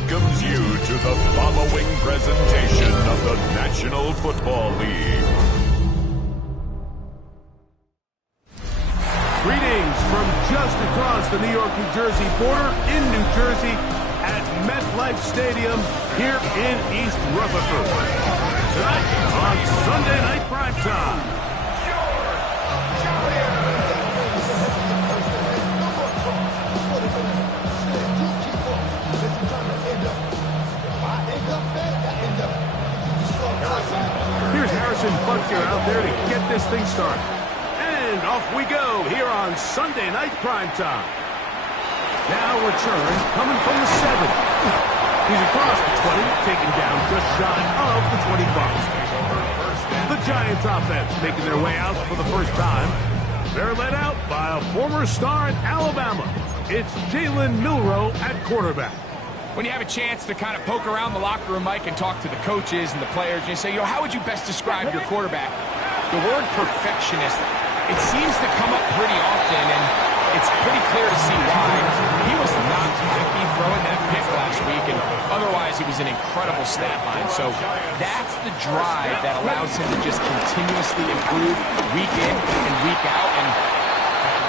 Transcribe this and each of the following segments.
welcomes you to the following presentation of the National Football League. Greetings from just across the New York-New Jersey border in New Jersey at MetLife Stadium here in East Rutherford. Tonight on Sunday Night Primetime. Here's Harrison Butker out there to get this thing started. And off we go here on Sunday Night Primetime. Now return coming from the 7. He's across the 20, taken down just shy of the 25. The Giants offense making their way out for the first time. They're led out by a former star in Alabama. It's Jalen Milroe at quarterback. When you have a chance to kind of poke around the locker room, Mike, and talk to the coaches and the players, and you say, how would you best describe your quarterback? The word perfectionist, it seems to come up pretty often, and it's pretty clear to see why. He was not happy throwing that pick last week, and otherwise it was an incredible stat line. So that's the drive that allows him to just continuously improve week in and week out, and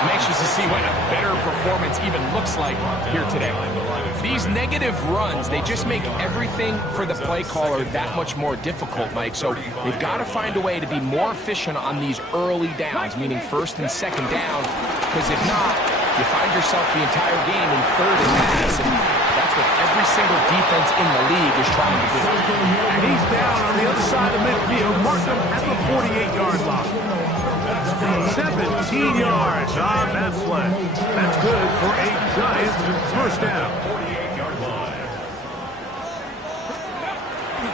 I'm anxious to see what a better performance even looks like here today. These negative runs, they just make everything for the play caller that much more difficult, Mike. So they've got to find a way to be more efficient on these early downs, meaning first and second down, because if not, you find yourself the entire game in third and pass, and that's what every single defense in the league is trying to do. And he's down on the other side of midfield, marked him at the 48-yard line. 17 yards on that play. That's good for a Giants first down.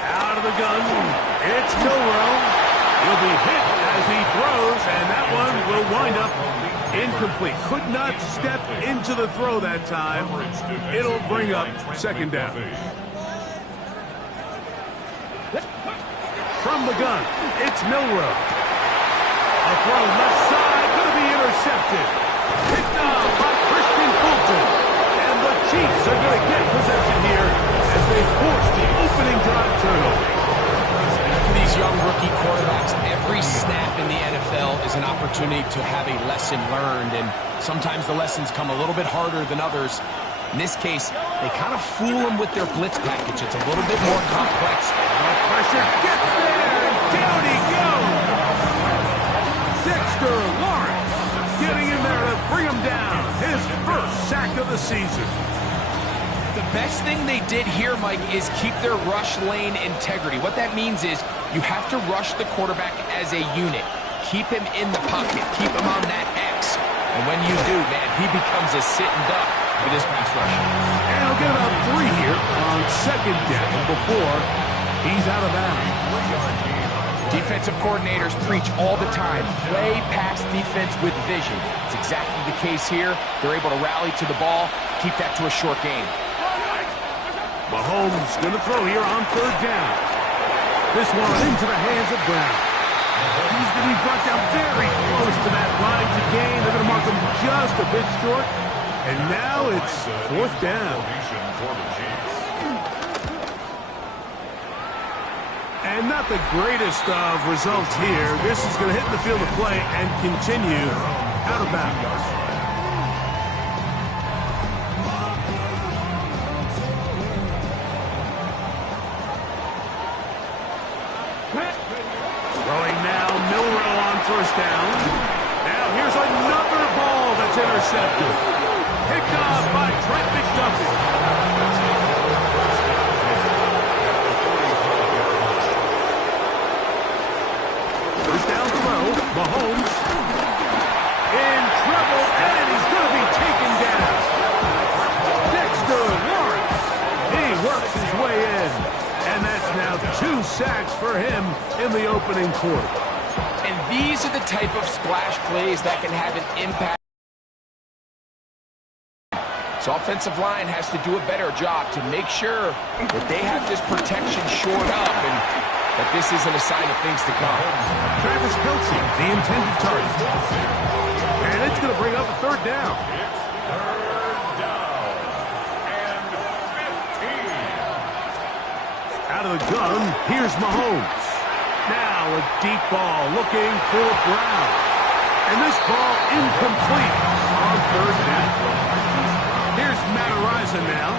Out of the gun, it's Milroe. He'll be hit as he throws, and that one will wind up incomplete. Could not step into the throw that time. It'll bring up second down. From the gun, it's Milroe. A throw left side, going to be intercepted. Picked up by Christian Fulton. And the Chiefs are going to get possession here as they force the opening drive turnover. For these young rookie quarterbacks, every snap in the NFL is an opportunity to have a lesson learned, and sometimes the lessons come a little bit harder than others. In this case, they kind of fool them with their blitz package. It's a little bit more complex. Pressure gets there, and down he goes. Dexter Lawrence getting in there to bring him down. His first sack of the season. The best thing they did here, Mike, is keep their rush lane integrity. What that means is you have to rush the quarterback as a unit. Keep him in the pocket. Keep him on that X. And when you do, man, he becomes a sitting duck for this pass rush. And he'll get about 3 here on second down before he's out of bounds. Defensive coordinators preach all the time, play pass defense with vision. It's exactly the case here. They're able to rally to the ball, keep that to a short game. Mahomes going to throw here on third down. This one into the hands of Brown. He's going to be brought down very close to that line to gain. They're going to mark him just a bit short. And now it's fourth down. And not the greatest of results here. This is going to hit the field of play and continue out of bounds. Throwing now, Milroe on first down. Now here's another ball that's intercepted. Picked off by Trent McDuffie. Mahomes in trouble, and he's going to be taken down. Dexter Lawrence, he works his way in, and that's now 2 sacks for him in the opening quarter. And these are the type of splash plays that can have an impact. So offensive line has to do a better job to make sure that they have this protection shored up and that this isn't a sign of things to come. Travis Kelce, the intended target. And it's going to bring up a third down. It's third down and 15. of the gun, here's Mahomes. Now a deep ball looking for Brown. And this ball incomplete on third down. Here's Matt Araiza now.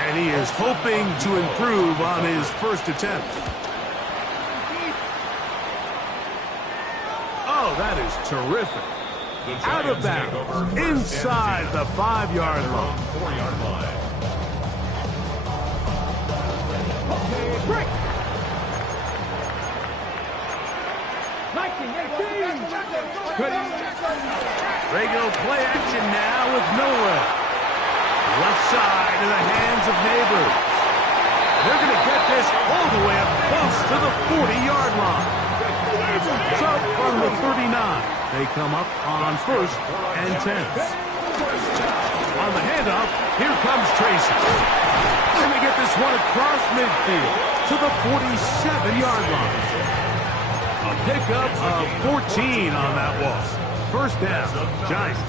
And he is hoping to improve on his first attempt. Oh, that is terrific. Out of bounds, inside the 5-yard line. 4-yard line. Regular play action now with Miller. Left side in the hands of Neighbors. They're going to get this all the way up close to the 40-yard line. So from the 39, they come up on 1st and 10. On the handoff, here comes Tracy. And they get this one across midfield to the 47-yard line. A pickup of 14 on that walk. First down, Giants.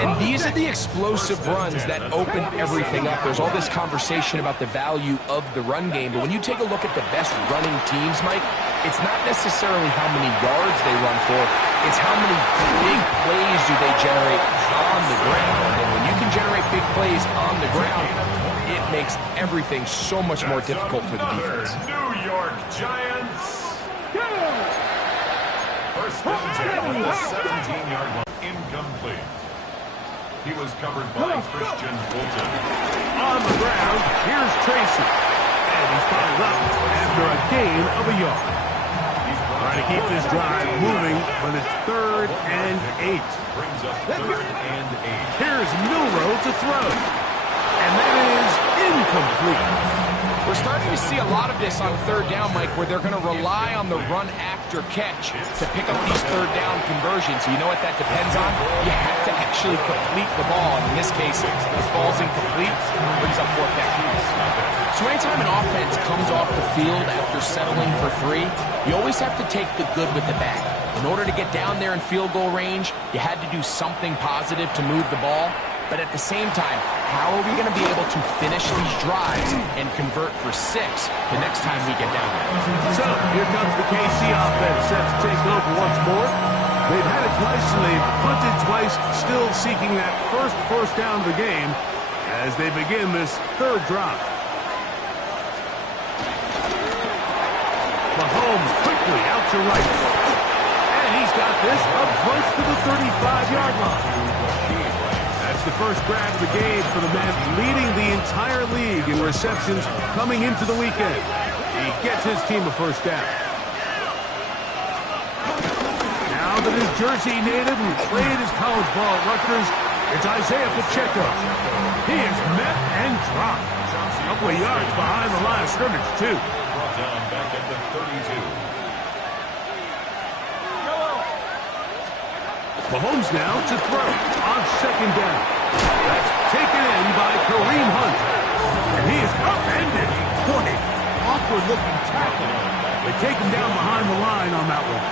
And these are the explosive runs that open everything up. There's all this conversation about the value of the run game, but when you take a look at the best running teams, Mike, it's not necessarily how many yards they run for, it's how many big plays do they generate on the ground. And when you can generate big plays on the ground, it makes everything so much more difficult for the defense. New York Giants. First and 10 with the 17-yard line. Incomplete. He was covered by Christian Fulton. On the ground, here's Tracy. And he's followed up after a gain of a yard. Trying to keep this drive moving when it's 3rd and 8. Brings up 3rd and 8. Here's Milroe to throw. And that is incomplete. We're starting to see a lot of this on 3rd down, Mike, where they're going to rely on the run after catch to pick up these 3rd down conversions. You know what that depends on? You have to actually complete the ball. And in this case, it falls incomplete, brings up 4th down. So anytime an offense comes off the field after settling for 3, you always have to take the good with the bad. In order to get down there in field goal range, you had to do something positive to move the ball. But at the same time, how are we going to be able to finish these drives and convert for 6 the next time we get down there? So here comes the KC offense set to take over once more. They've had it twice and they've punted twice, still seeking that first down of the game as they begin this 3rd drive. Mahomes quickly out to right. And he's got this up close to the 35-yard line. That's the first grab of the game for the man leading the entire league in receptions coming into the weekend. He gets his team a first down. Now the New Jersey native who played his college ball at Rutgers, it's Isaiah Pacheco. He is met and dropped. A couple of yards behind the line of scrimmage, too. Brought down back at the 32. Mahomes now to throw on 2nd down. That's taken in by Kareem Hunt. And he is upended. Boy, awkward-looking tackle. They take him down behind the line on that one.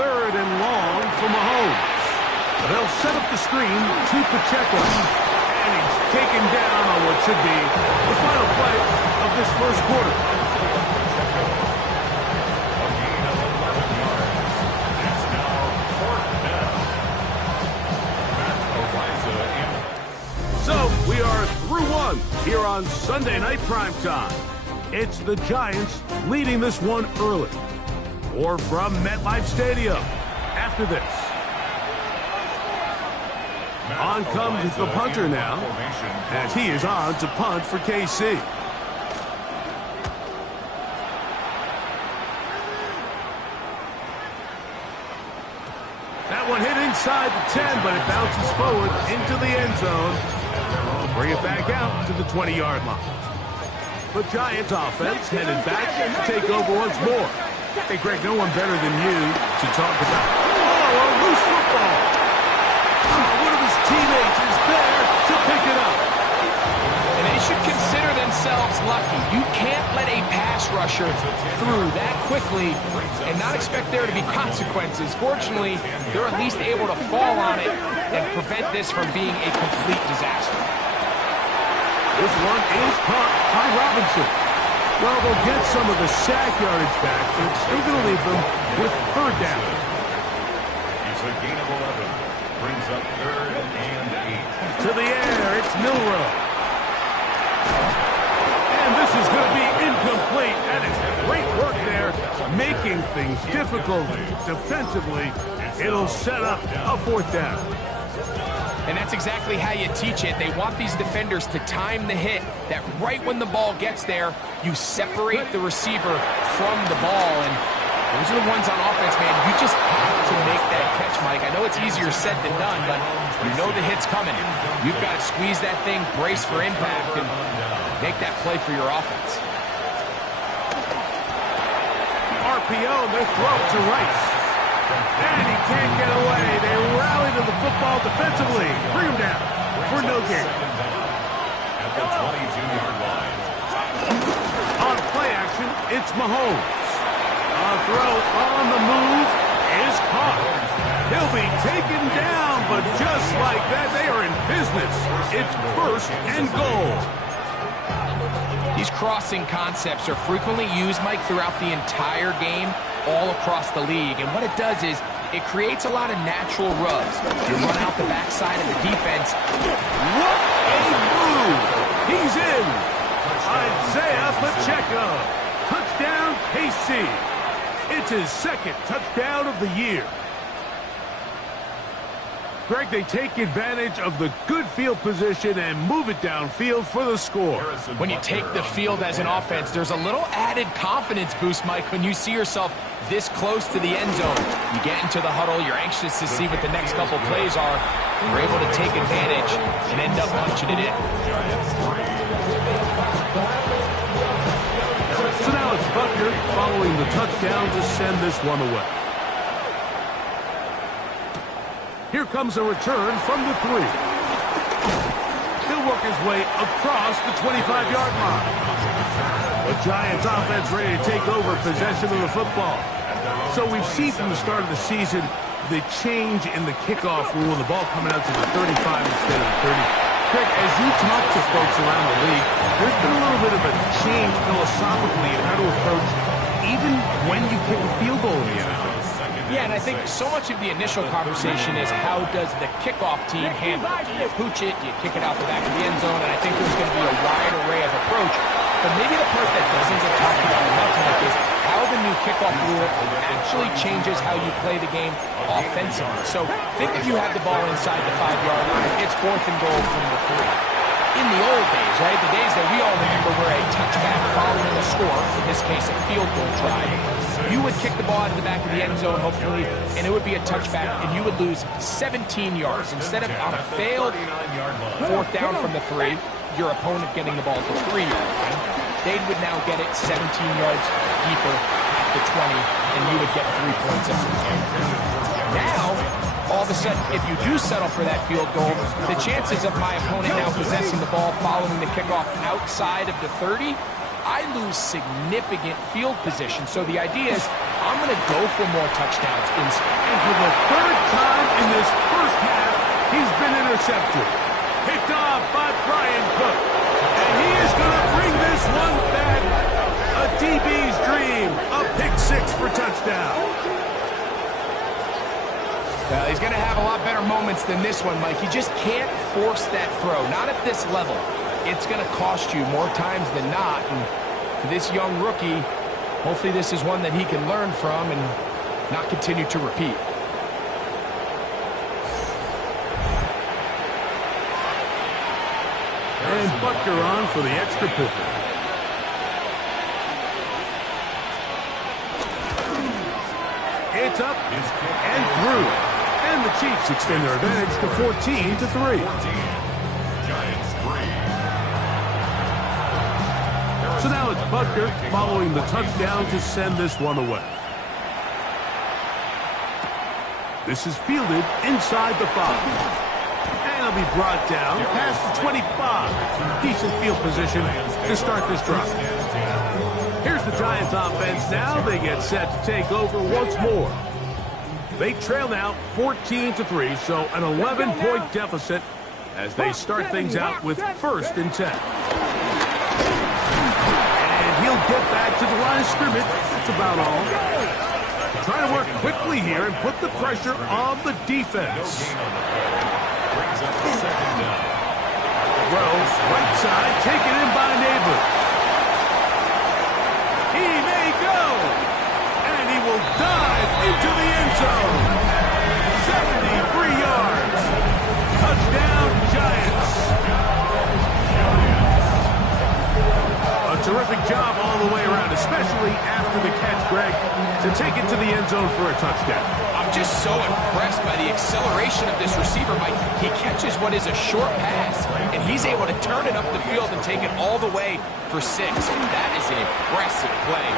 3rd and long for Mahomes. They'll set up the screen to Pacheco. And he's taken down on what should be the final play of this first quarter. So, we are through one here on Sunday Night Primetime. It's the Giants leading this one early. Or from MetLife Stadium after this. On comes the punter now, as he is on to punt for KC. That one hit inside the 10, but it bounces forward into the end zone. Bring it back out to the 20-yard line. The Giants offense headed back to take over once more. Hey, Greg, no one better than you to talk about. Oh, a loose football. One of his teammates is there to pick it up. And they should consider themselves lucky. You can't let a pass rusher through that quickly and not expect there to be consequences. Fortunately, they're at least able to fall on it and prevent this from being a complete disaster. This one is caught by Robinson. Well, they'll get some of the sack yardage back, but it's still going to leave them with third down. It's a gain of 11. Brings up 3rd and 8. To the air, it's Milroe. And this is going to be incomplete. That is great work there, making things difficult defensively. It'll set up a 4th down. And that's exactly how you teach it. They want these defenders to time the hit, that right when the ball gets there, you separate the receiver from the ball. And those are the ones on offense, man. You just have to make that catch, Mike. I know it's easier said than done, but you know the hit's coming. You've got to squeeze that thing, brace for impact, and make that play for your offense. RPO, they throw to Rice. And he can't get away. They rally to the football defensively. Bring him down for no gain. At the 22-yard line. On play action, it's Mahomes. A throw on the move is caught. He'll be taken down, but just like that, they are in business. It's 1st and goal. These crossing concepts are frequently used, Mike, throughout the entire game, all across the league. And what it does is it creates a lot of natural rubs. You run out the backside of the defense. What a move! He's in! Isaiah Pacheco. Touchdown, KC. It's his 2nd touchdown of the year. Greg, they take advantage of the good field position and move it downfield for the score. When you take the field as an offense, there's a little added confidence boost, Mike, when you see yourself this close to the end zone. You get into the huddle, you're anxious to see what the next couple plays are. You're able to take advantage and end up punching it in. So now it's Butker following the touchdown to send this one away. Here comes a return from the 3. He'll work his way across the 25-yard line. The Giants offense ready to take over possession of the football. So we've seen from the start of the season the change in the kickoff rule, the ball coming out to the 35 instead of the 30. Greg, as you talk to folks around the league, there's been a little bit of a change philosophically in how to approach even when you kick a field goal in the NFL. Yeah, and I think so much of the initial conversation is how does the kickoff team handle it? Do you pooch it? Do you kick it out the back of the end zone? And I think there's going to be a wide array of approach. But maybe the part that doesn't get talked about enough, Mike, is how the new kickoff rule actually changes how you play the game offensively. So think if you have the ball inside the 5-yard line, it's 4th and goal from the 3. In the old days, right, the days that we all remember were a touchback following a score, in this case a field goal try, you would kick the ball out of the back of the end zone, hopefully, and it would be a touchback, and you would lose 17 yards. Instead of on a failed 4th down from the 3, your opponent getting the ball at the 3-yard line, they would now get it 17 yards deeper at the 20, and you would get 3 points as a result. Now, all of a sudden, if you do settle for that field goal, the chances of my opponent now possessing the ball following the kickoff outside of the 30, I lose significant field position. So the idea is I'm going to go for more touchdowns. And for the 3rd time in this first half, he's been intercepted. Picked off by Brian Cook. And he is going to bring this one back. A DB's dream. A pick 6 for touchdown. He's going to have a lot better moments than this one, Mike. You just can't force that throw. Not at this level. It's going to cost you more times than not. And for this young rookie, hopefully this is one that he can learn from and not continue to repeat. And Butker on for the extra point. It's up and through. And the Chiefs extend their advantage to 14-3. Giants 3. So now it's Butker following the touchdown to send this one away. This is fielded inside the 5. And it'll be brought down past the 25. Decent field position to start this drive. Here's the Giants offense now. They get set to take over once more. They trail now 14-3, so an 11-point deficit as they start things out with 1st and 10. And he'll get back to the line of scrimmage. That's about all. Trying to work quickly here and put the pressure on the defense. Brings up the 2nd down. Throw, right side, taken in by Neighbor. He may go, and he will dive into the end zone. 73 yards. Touchdown, Giants. A terrific job all the way around, especially after the catch, Greg, to take it to the end zone for a touchdown. I'm just so impressed by the acceleration of this receiver, Mike. He catches what is a short pass, and he's able to turn it up the field and take it all the way for 6. That is an impressive play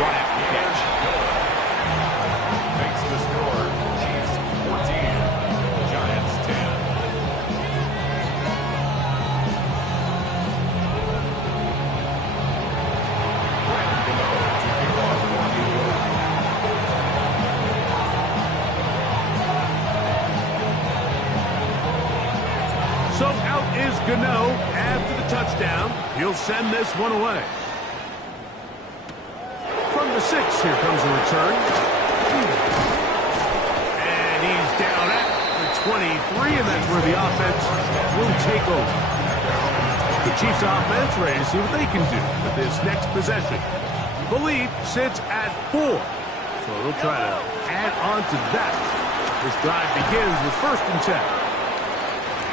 right after the catch. Makes the score. Chiefs 14, Giants 10. So out is Gano after the touchdown. He'll send this one away. From the 6, here comes a return. And he's down at the 23, and that's where the offense will take over. The Chiefs offense ready to see what they can do with this next possession. The lead sits at 4, so they'll try to add on to that. This drive begins with 1st and 10.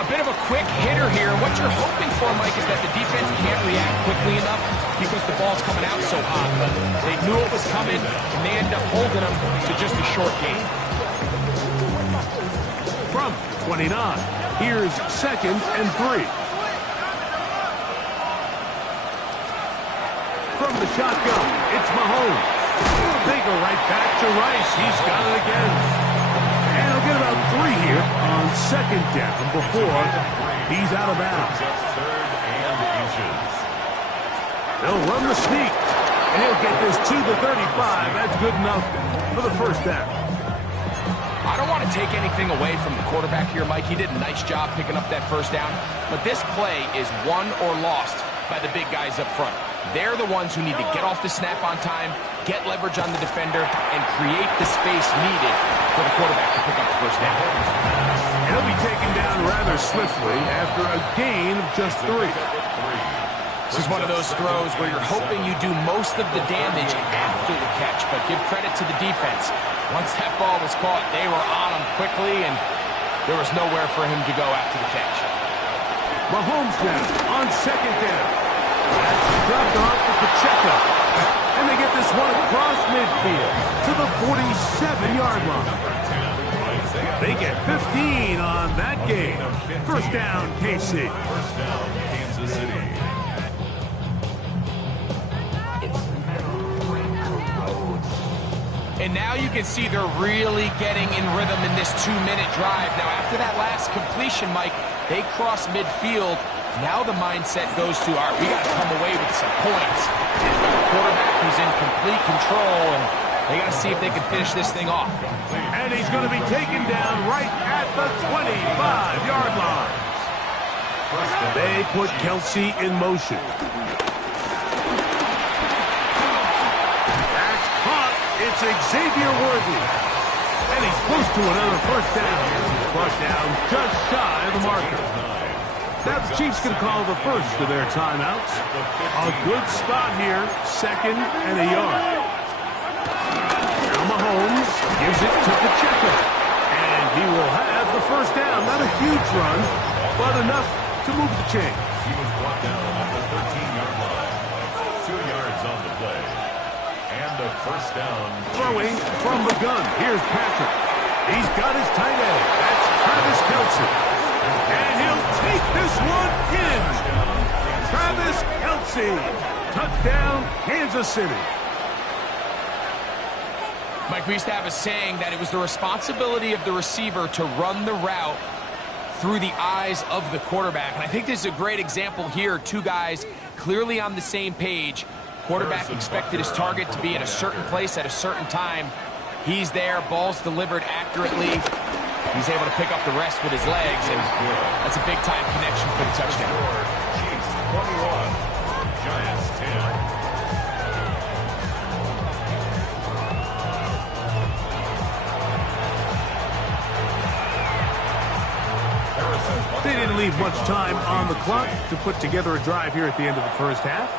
A bit of a quick hitter here. What you're hoping for, Mike, is that the defense can't react quickly enough because the ball's coming out so hot. But they knew it was coming, and they end up holding them to just a short gain. From 29, here's 2nd and 3. From the shotgun, it's Mahomes. They go right back to Rice. He's got it again. And he'll get about 3 here on 2nd down before he's out of bounds. Just 3rd and inches. They'll run the sneak, and he'll get this to the 35. That's good enough for the 1st down. I don't want to take anything away from the quarterback here, Mike. He did a nice job picking up that 1st down. But this play is won or lost by the big guys up front. They're the ones who need to get off the snap on time, get leverage on the defender, and create the space needed for the quarterback to pick up the 1st down. He'll be taken down rather swiftly after a gain of just 3. This is one of those throws where you're hoping you do most of the damage after the catch, but give credit to the defense. Once that ball was caught, they were on him quickly, and there was nowhere for him to go after the catch. Mahomes now on 2nd down. That's dropped off to Pacheco. And they get this one across midfield to the 47-yard line. They get 15 on that game. 1st down, KC. 1st down, Kansas City. And now you can see they're really getting in rhythm in this 2-minute drive. Now, after that last completion, Mike, they cross midfield. Now the mindset goes to, all right, we got to come away with some points. They've got a quarterback who's in complete control, and they got to see if they can finish this thing off. And he's going to be taken down right at the 25-yard line. They put Kelsey in motion. That's caught. It's Xavier Worthy. And he's close to another 1st down. He's brought down just shy of the marker. Now the Chiefs can call the first of their timeouts. A good spot here, 2nd and a yard. Now Mahomes gives it to Pacheco. And he will have the 1st down. Not a huge run, but enough to move the chains. He was brought down at the 13-yard line. 2 yards on the play. And a 1st down. Throwing from the gun. Here's Patrick. He's got his tight end. That's Travis Kelce. And he'll take this one in. Travis Kelce. Touchdown, Kansas City. Mike, we used to have a saying that it was the responsibility of the receiver to run the route through the eyes of the quarterback. And I think this is a great example here. 2 guys clearly on the same page. Quarterback expected his target to be in a certain place at a certain time. He's there, ball's delivered accurately. He's able to pick up the rest with his legs, and that's a big-time connection for the touchdown. Chiefs 21, Giants 10. They didn't leave much time on the clock to put together a drive here at the end of the first half.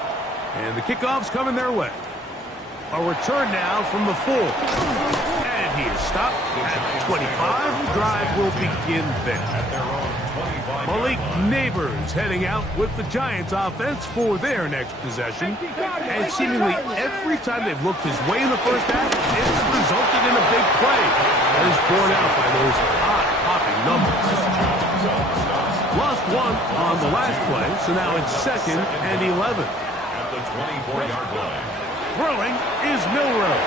And the kickoff's coming their way. A return now from the 4. And he is stopped at the 25. The drive will begin then. Malik Neighbors heading out with the Giants offense for their next possession. And seemingly every time they've looked his way in the first half, it's resulted in a big play. That is borne out by those eye-popping numbers. Lost one on the last play, so now it's 2nd and 11. At the 24-yard line. Throwing is Milroe.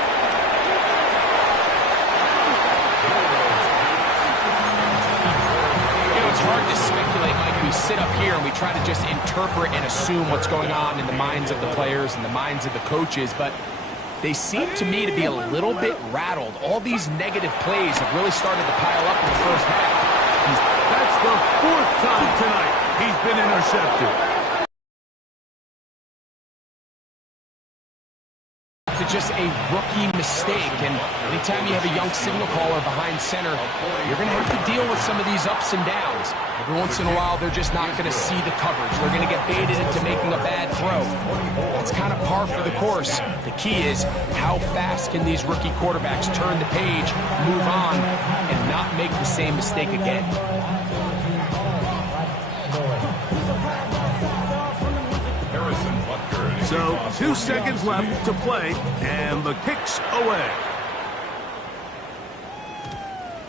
It's hard to speculate, Mike. We sit up here and we try to just interpret and assume what's going on in the minds of the players and the minds of the coaches, but they seem to me to be a little bit rattled. All these negative plays have really started to pile up in the first half. That's the 4th time tonight he's been intercepted. It's just a rookie mistake, and anytime you have a young signal caller behind center, you're going to have to deal with some of these ups and downs. Every once in a while, they're just not going to see the coverage. They're going to get baited into making a bad throw. That's kind of par for the course. The key is how fast can these rookie quarterbacks turn the page, move on, and not make the same mistake again. So 2 seconds left to play, and the kick's away.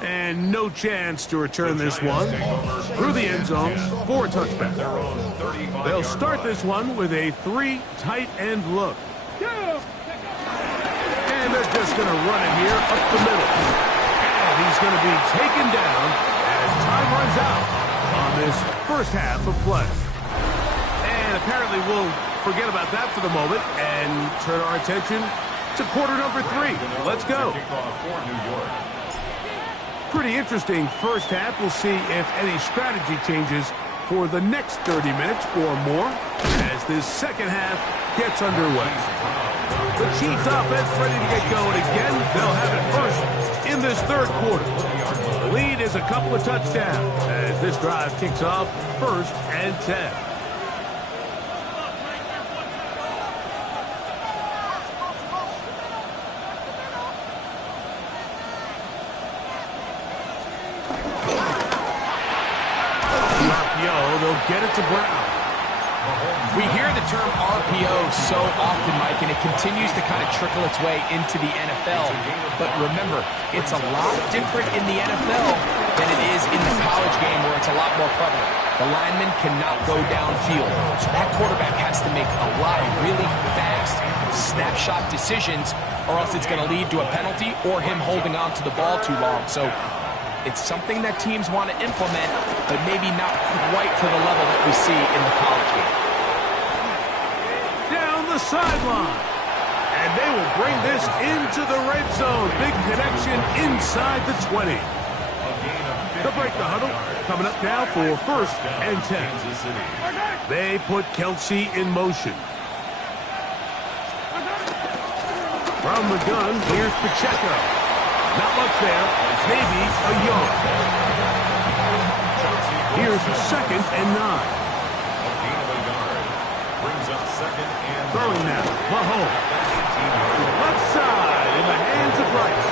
And no chance to return this one through the end zone for a touchback. They'll start this one with a 3 tight end look. And they're just going to run it here up the middle. And he's going to be taken down as time runs out on this first half of play. And apparently we'll forget about that for the moment and turn our attention to quarter number 3. Let's go. Pretty interesting first half. We'll see if any strategy changes for the next 30 minutes or more as this second half gets underway. The Chiefs offense ready to get going again. They'll have it first in this third quarter. The lead is a couple of touchdowns as this drive kicks off 1st and 10. They'll get it to Brown. We hear the term RPO so often, Mike, and it continues to kind of trickle its way into the NFL. But remember, it's a lot different in the NFL than it is in the college game where it's a lot more prevalent. The lineman cannot go downfield, so that quarterback has to make a lot of really fast snapshot decisions, or else it's going to lead to a penalty or him holding on to the ball too long. So it's something that teams want to implement, but maybe not quite to the level that we see in the college game. Down the sideline. And they will bring this into the red zone. Big connection inside the 20. They'll break the huddle. Coming up now for 1st and 10. They put Kelsey in motion. From the gun, here's Pacheco. Not much there. Maybe a yard. Here's 2nd and 9. Throwing now. Mahomes. Left side in the hands of Rice.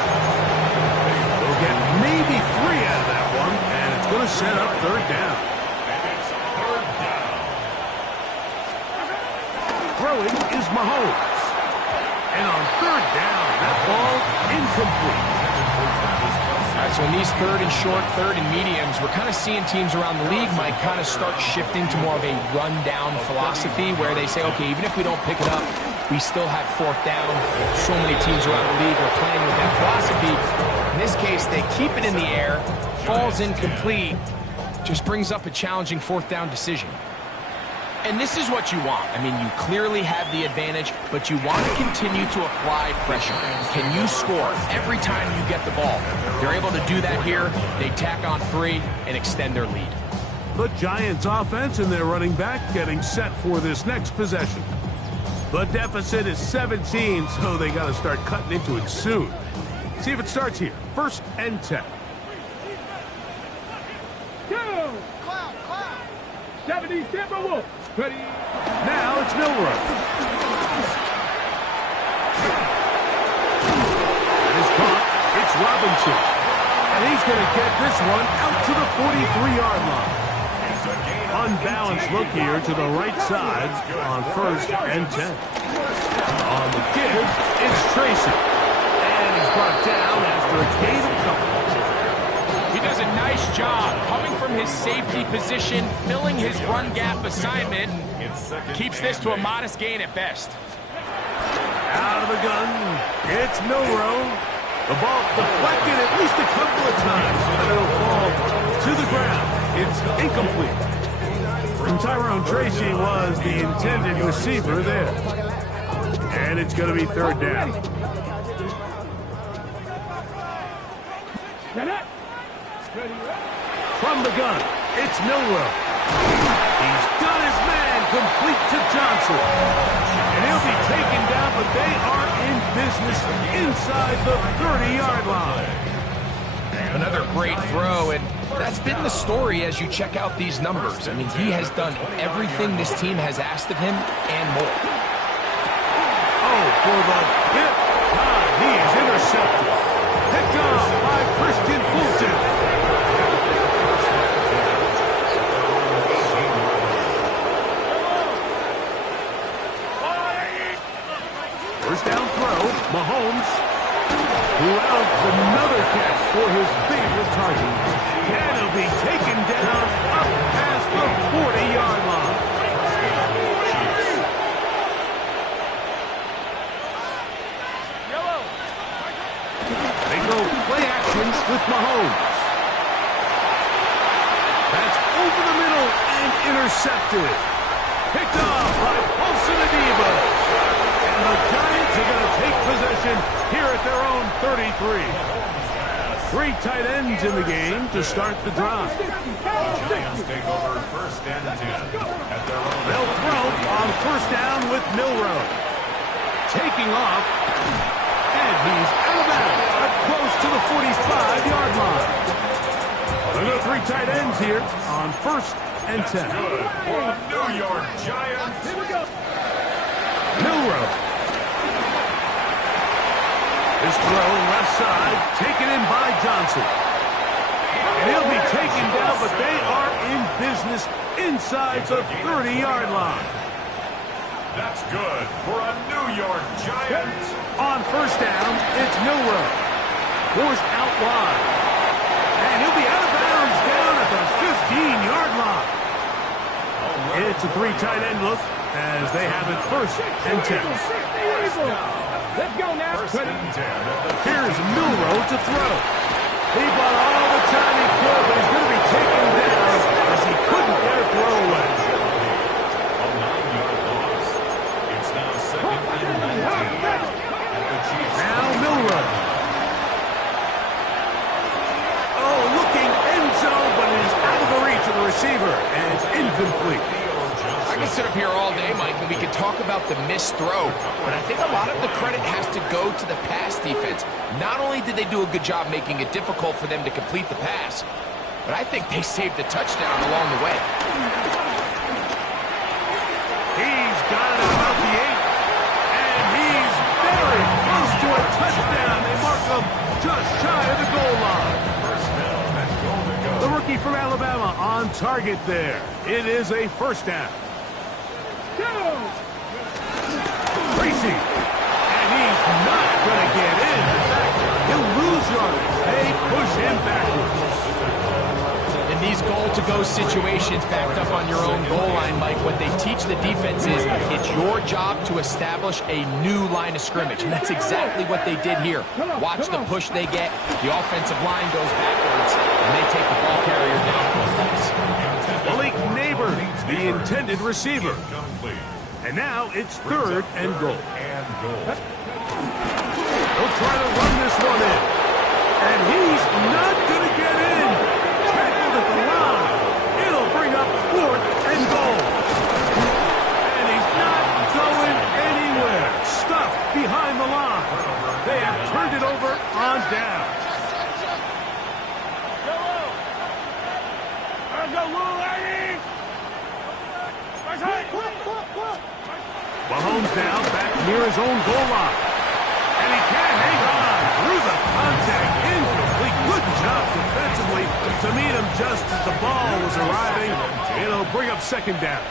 We'll get maybe 3 out of that one, and it's going to set up 3rd down. Throwing is Mahomes. And on 3rd down, that ball incomplete. All right, so in these 3rd and short, 3rd and mediums, we're kind of seeing teams around the league, Mike, kind of start shifting to more of a run-down philosophy where they say, okay, even if we don't pick it up, we still have 4th down. So many teams around the league are playing with that philosophy. In this case, they keep it in the air, falls incomplete, just brings up a challenging 4th down decision. And this is what you want. I mean, you clearly have the advantage, but you want to continue to apply pressure. Can you score every time you get the ball? They're able to do that here. They tack on 3 and extend their lead. The Giants offense and their running back getting set for this next possession. The deficit is 17, so they got to start cutting into it soon. See if it starts here. 1st and 10. Go! 70 Timberwolves. Ready? Now it's Milroe. That is caught. It's Robinson. And he's going to get this one out to the 43-yard line. Unbalanced look here to the right side on 1st and 10. On the give, it's Tracy. And he's brought down after a gain of couple. He does a nice job coming from his safety position, filling his run gap assignment, and keeps this to a modest gain at best. Out of the gun, it's Milroe. The ball deflected at least a couple of times, and it'll fall to the ground. It's incomplete. And Tyrone Tracy was the intended receiver there. And it's going to be 3rd down. From the gun, it's Milroe. He's got his man complete to Johnson. And he'll be taken down, but they are in business inside the 30-yard line. Another great throw, and that's been the story as you check out these numbers. I mean, he has done everything this team has asked of him and more. Oh, for the 5th time, he is intercepted. Picked off by Christian Fulton. First down throw, Mahomes, who outs another catch for his favorite target. And he'll be taken down up past the 40-yard line. They go play action with Mahomes. That's over the middle and intercepted. Picked off by Paulson Adibas. And the Giants are going to take possession here at their own 33. 3 tight ends in the game to start the drive. Giants take over 1st and 10 at their own. They'll throw on 1st down with Milroe. Taking off. And he's out of bounds up close to the 45-yard line. There are 3 tight ends here on 1st and 10. Good for the New York Giants. Here we go. Milroe. This throw left side, taken in by Johnson. And he'll be taken down, but they are in business inside the 30-yard line. That's good for a New York Giants. On 1st down, it's Milroe. Forced out wide. And he'll be out of bounds down at the 15-yard line. It's a 3 tight end look as they have it 1st and 10. Let's go now. 1st and 10. Here's Milroe to throw. He bought all the time he could, but he's going to be taken down as he couldn't get a throw away. A 9-yard loss. It's now 2nd and 19 at the Chiefs. Now Milroe. Oh, looking end zone, but it is out of the reach of the receiver, and it's incomplete. I can sit up here all day, Mike, and we can talk about the missed throw, but I think a lot of the credit has to go to the pass defense. Not only did they do a good job making it difficult for them to complete the pass, but I think they saved a touchdown along the way. He's got it about the 8, and he's very close to a touchdown. They mark him just shy of the goal line. The rookie from Alabama on target there. It is a 1st down. Tracy, and he's not going to get in. In fact, he'll lose yardage. They push him backwards. In these goal-to-go situations backed up on your own goal line, Mike, what they teach the defense is it's your job to establish a new line of scrimmage, and that's exactly what they did here. Watch the push they get. The offensive line goes backwards, and they take the ball carrier down for a loss. Malik Neighbors, the intended receiver. Incomplete. And now it's third and goal. And goal. He'll try to run this one in. And he's not going to get in. Tackled at the line. It'll bring up fourth and goal. And he's not going anywhere. Stuffed behind the line. They have turned it over on down. Mahomes now back near his own goal line. And he can't hang on through the contact. Incomplete. Good job defensively to meet him just as the ball was arriving. It'll bring up second down.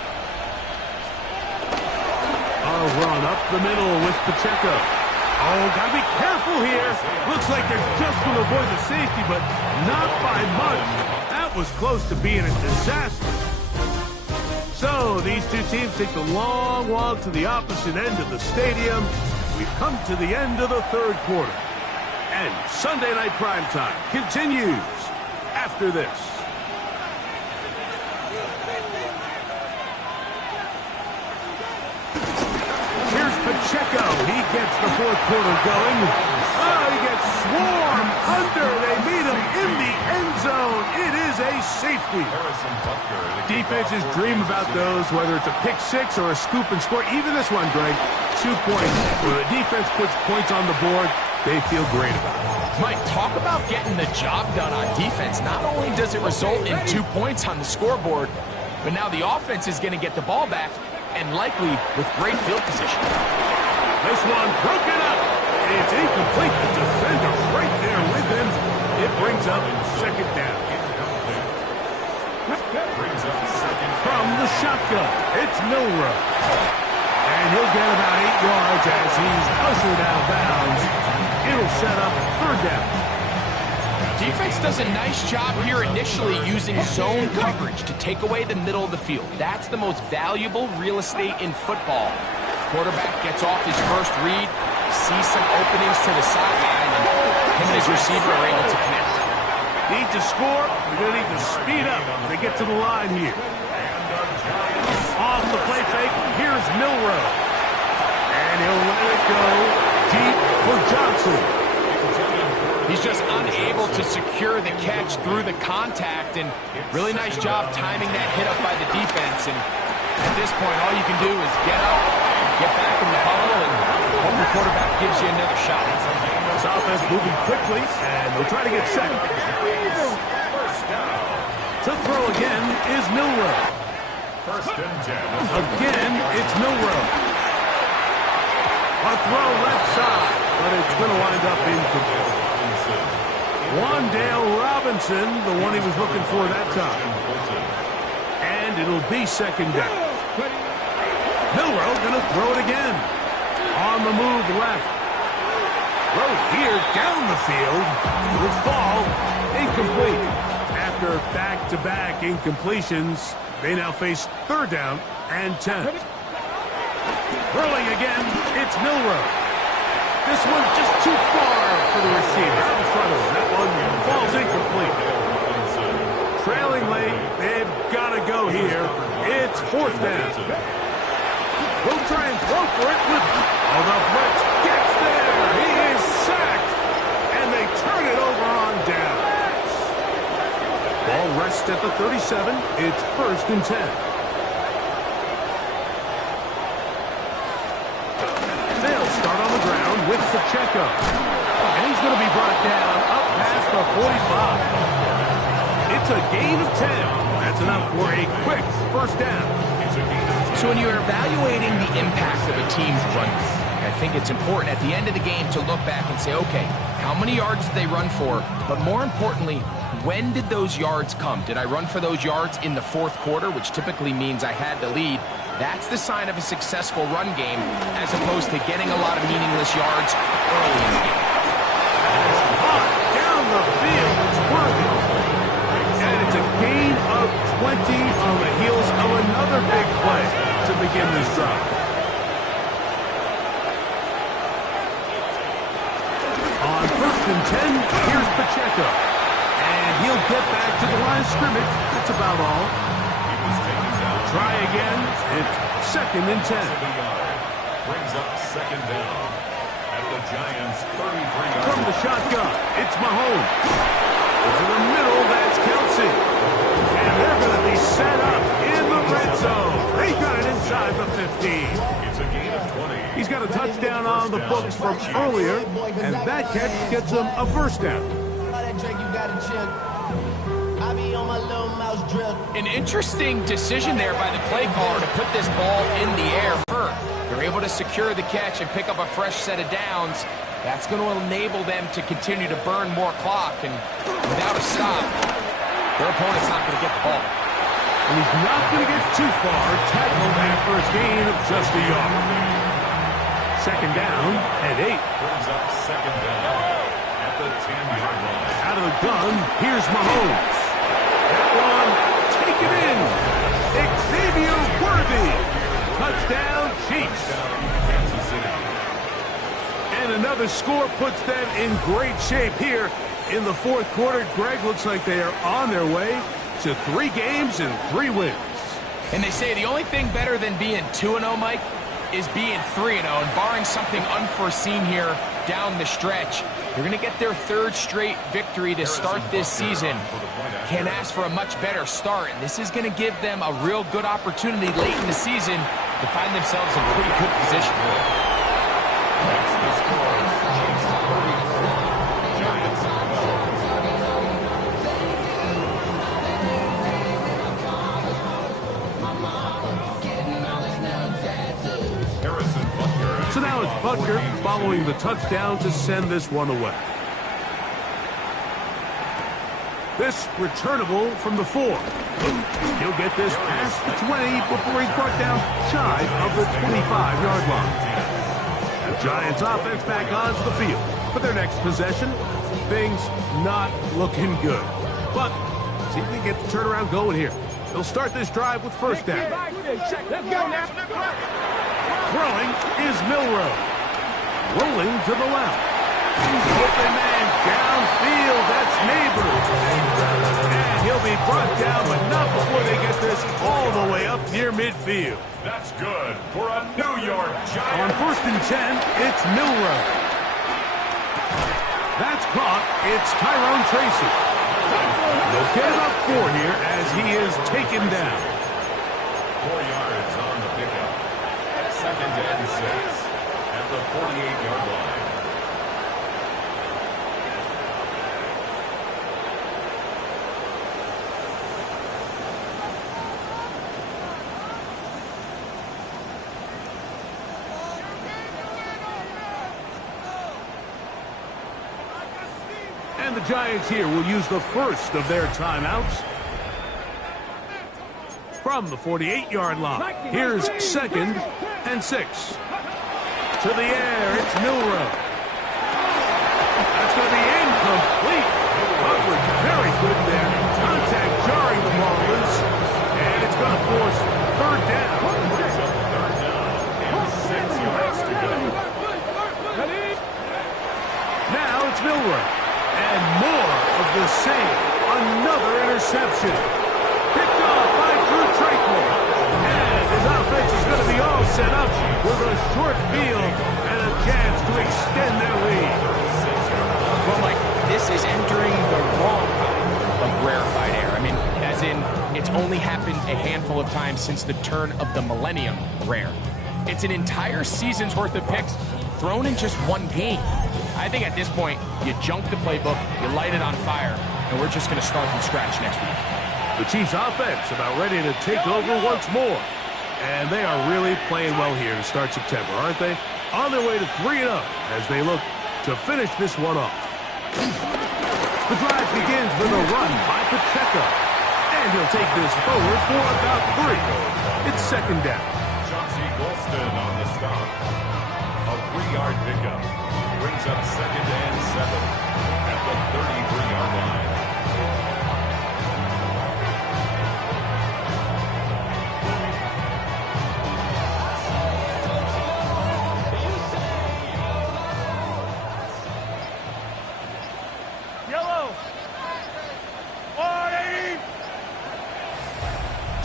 A run up the middle with Pacheco. Oh, got to be careful here. Looks like they're just going to avoid the safety, but not by much. That was close to being a disaster. So these two teams take the long walk to the opposite end of the stadium. We've come to the end of the third quarter. And Sunday Night Primetime continues after this. Here's Pacheco. He gets the fourth quarter going. Oh, he gets swarmed under. They meet him in the end zone. It is a safety. Harrison Butker. Defenses dream about those, whether it's a pick six or a scoop and score. Even this one, Greg, 2 points. When the defense puts points on the board, they feel great about it. Mike, talk about getting the job done on defense. Not only does it result in 2 points on the scoreboard, but now the offense is going to get the ball back, and likely with great field position. This one broken up. It's incomplete. The defender right there with him. It brings up second down. Brings up second. From the shotgun, it's Milroe. And he'll get about 8 yards as he's ushered out of bounds. It'll set up third down. Defense does a nice job here initially using zone coverage to take away the middle of the field. That's the most valuable real estate in football. Quarterback gets off his first read, sees some openings to the sideline, and him and his receiver are able to connect. Need to score. They're going to need to speed up when they get to the line here. Off the play fake, here's Milroe. And he'll let it go deep for Johnson. He's just unable to secure the catch through the contact, and really nice job timing that hit up by the defense. And at this point, all you can do is get up, get back in the huddle, and hope the quarterback gives you another shot. This offense moving quickly, and they'll try to get set. To throw again is Milroe. First and 10. Again, it's Milroe. A throw left side, but it's going to wind up incomplete. Wan'Dale Robinson, the one he was looking for that time. And it'll be second down. Milroe going to throw it again. On the move left. Throw here down the field. It'll fall. Incomplete. After back-to-back incompletions, they now face third down and 10. Throwing again, it's Milroe. This one just too far for the receiver out in front of him. That one falls incomplete. Trailing late, they've got to go here. It's fourth down. He'll try and throw for it with... Oh, the blitz gets there. He is sacked. And they turn it over on downs. Ball rests at the 37. It's first and 10. They'll start on the ground with Pacheco. And he's going to be brought down up past the 45. It's a gain of 10. That's enough for a quick first down. So when you're evaluating the impact of a team's run, I think it's important at the end of the game to look back and say, okay, how many yards did they run for? But more importantly, when did those yards come? Did I run for those yards in the fourth quarter, which typically means I had the lead? That's the sign of a successful run game, as opposed to getting a lot of meaningless yards early in the game. Hot down the field, it's worthy. And it's a gain of 20 on the heels of another big play to begin this drive. On first and 10, here's Pacheco. And he'll get back to the line of scrimmage. That's about all. try again. It's 2nd and 10. Brings up 2nd down at the Giants' 33-yard From the shotgun, it's Mahomes. Over the middle, that's Kelsey. And they're going to be set up in the red zone. They got it inside the 15. It's a gain of 20. He's got a touchdown on the books from earlier, and that catch gets him a first down. An interesting decision there by the play caller to put this ball in the air first. They're able to secure the catch and pick up a fresh set of downs. That's going to enable them to continue to burn more clock, and without a stop, their opponent's not going to get the ball. And he's not going to get too far, tackled after a gain of just a yard. 2nd down and 8. Brings up 2nd down at the 10-yard line. Out of the gun, here's Mahomes. That one, take it in. Xavier Worthy. Touchdown, Chiefs. Kansas City. And another score puts them in great shape here in the 4th quarter. Greg, looks like they are on their way to 3 games and 3 wins. And they say the only thing better than being 2-0, Mike, is being 3-0. And barring something unforeseen here down the stretch, they're going to get their 3rd straight victory to start this season. Can't ask for a much better start. And this is going to give them a real good opportunity late in the season to find themselves in pretty good position. That's the score. Chiefs 34, Giants 12. Harrison Butker. So now it's Butker following the touchdown to send this one away. This returnable from the 4. He'll get this past the 20 before he's brought down shy of the 25-yard line. The Giants offense back onto the field for their next possession. Things not looking good. But see if they get the turnaround going here. They'll start this drive with first down. Let's go now. Throwing is Milroe. Rolling to the left. Open man downfield. That's Neighbors. And he'll be brought down, but not before they get this all the way up near midfield. That's good for a New York Giant. On 1st and 10, it's Milroe. That's caught. It's Tyrone Tracy. They'll get it up 4 here as he is taken down. 4 yards on the pickup. 2nd and 6 at the 48-yard line. And the Giants here will use the first of their timeouts. From the 48-yard line, here's 2nd and 6. To the air, it's Milroe. That's going to be incomplete. Coverage very good there. Contact jarring the ball loose. And it's going to force 3rd down. Brings up 3rd down and 6 yards to go. Now it's Milroe. And more of the same. Another interception. Picked off by Drew Tranquil. And his offense is going to be all set up with a short field and a chance to extend their lead. Well, Mike, this is entering the wrong kind of rarefied air. I mean, as in, it's only happened a handful of times since the turn of the millennium rare. It's an entire season's worth of picks thrown in just one game. I think at this point, you junk the playbook, you light it on fire, and we're just going to start from scratch next week. The Chiefs offense about ready to take over once more. And they are really playing well here to start September, aren't they? On their way to 3-0 as they look to finish this one off. The drive begins with a run by Pacheco. And he'll take this forward for about 3. It's 2nd down. Chauncey Golston on the stop. A 3-yard pickup. Brings up 2nd and 7 at the 33-yard line.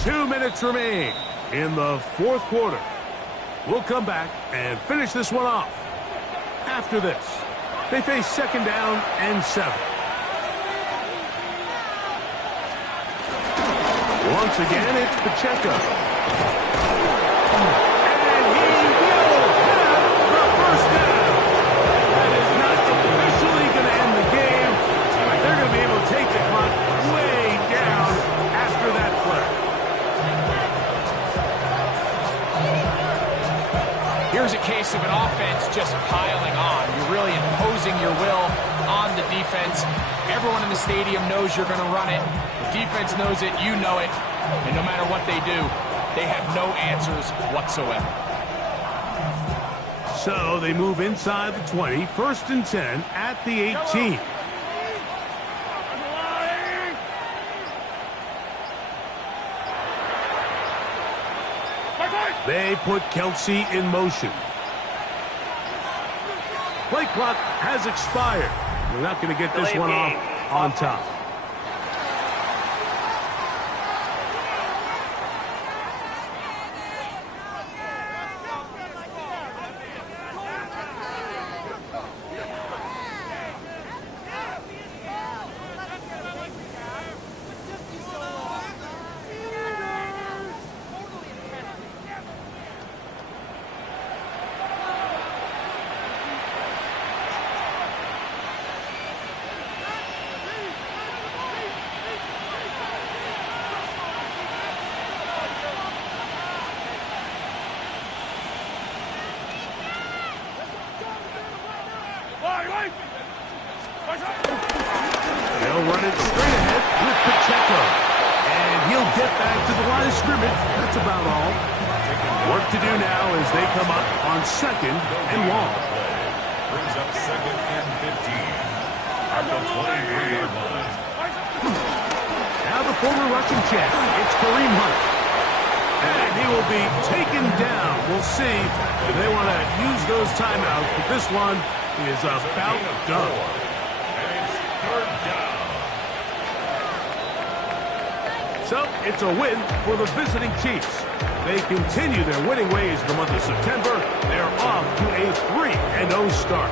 2 minutes remain in the fourth quarter. We'll come back and finish this one off. After this, they face second down and 7. Once again, it's Pacheco. And he will have the first down. That is not officially going to end the game, but they're going to be able to take the clock way down after that play. Here's a case of an offense just piling on. You're really imposing your will on the defense. Everyone in the stadium knows you're going to run it. The defense knows it. You know it. And no matter what they do, they have no answers whatsoever. So they move inside the 20, 1st and 10 at the 18. They put Kelsey in motion. Play clock has expired. We're not going to get this one off on top. They'll run it straight ahead with Pacheco. And he'll get back to the line of scrimmage. That's about all. Work to do now as they come up on 2nd and long. Brings up 2nd and 15 at the 23-yard line. Now the former rushing champ, it's Kareem Hunt. And he will be taken down. We'll see if they want to use those timeouts, but this one is about done. And it's 3rd down. So it's a win for the visiting Chiefs. They continue their winning ways in the month of September. They're off to a 3-0 start.